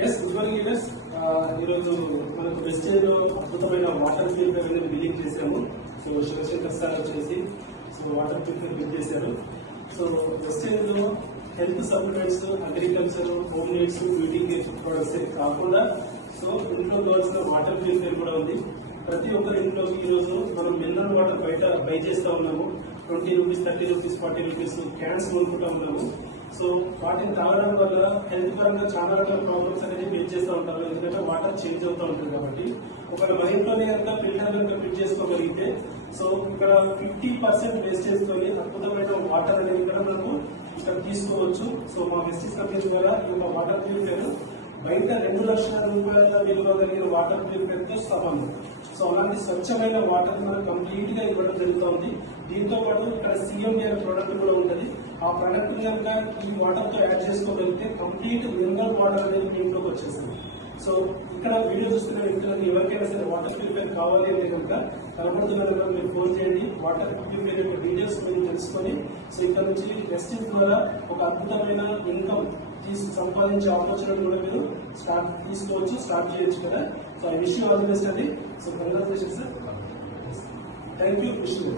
Good morning leaders. ఈరోజు మనకు wastage లో అద్భుతమైన వాటర్ ప్యూరిఫైర్ అనేది బిల్డింగ్ చేశాము. సో శివశంకర్ సార్ వచ్చేసి వాటర్ ప్యూరిఫైర్ బిల్ చేశారు. సో వెస్టేజ్ లో health supplements, agriculture, home needs, beauty products కాకుండా సో ఇంట్లో కావాల్సిన వాటర్ ప్యూరిఫైర్ కూడా ఉంది. ప్రతి ఒక్కరి ఇంట్లోకి ఈ రోజు మనం మినరల్ వాటర్ బయట బై చేస్తా ఉన్నాము. 20 రూపీస్, 30 రూపీస్, 40 రూపీస్ క్యాన్స్ కొనుక్కుంటా ఉన్నాము. సో వాటిని తాగడం వల్ల హెల్త్ పరంగా చాలా రకాల ప్రాబ్లమ్స్ అనేది ఫేస్ చేస్తూ ఉంటారు. ఎందుకంటే వాటర్ చేంజ్ అవుతూ ఉంటుంది కాబట్టి ఒకవేళ మన ఇంట్లోనే కనుక ఫిల్టర్ కనుక ఫిట్ చేసుకోగలిగితే సో ఇక్కడ 50% వేస్టేజ్ తోని అద్భుతమైన వాటర్ అనేది కూడా మనము ఇక్కడ తీసుకోవచ్చు. సో మా వెస్టీజ్ కంపెనీ ద్వారా ఈ యొక్క వాటర్ ప్యూరిఫైర్ బయట 2 లక్షల రూపాయల విలువ కలిగిన వాటర్ ప్యూరిఫైర్ తో సమానం. సో అలాంటి స్వచ్ఛమైన వాటర్ మనకు కంప్లీట్ గా ఇవ్వడం జరుగుతుంది. దీంతో పాటు ఇక్కడ CMDR ప్రోడక్ట్ కూడా ఉంటుంది. ఆ ప్రోడక్ట్ కనుక ఈ వాటర్ తో యాడ్ చేసుకోగలిగితే కంప్లీట్ మినరల్ వాటర్ అనేది మీ ఇంట్లోకి వచ్చేస్తుంది. సో ఇక్కడ వీడియో చూస్తున్న వ్యక్తులకు ఎవరికైనా సరే వాటర్ ప్యూరిఫైర్ కావాలి అంటే కనుక కనబడుతున్న మీరు ఫోన్ చేయండి. వాటర్ ప్యూరిఫైర్ యొక్క డీటెయిల్స్ మీరు తెలుసుకొని సో ఇక్కడ నుంచి వెస్టీజ్ ద్వారా ఒక అద్భుతమైన ఇన్కమ్ సంపాదించే ఆపర్చునిటీ కూడా మీరు స్టార్ట్ చేయొచ్చు కదా. So I wish you all the best అండి. So congratulations sir. Thank you. Wish you.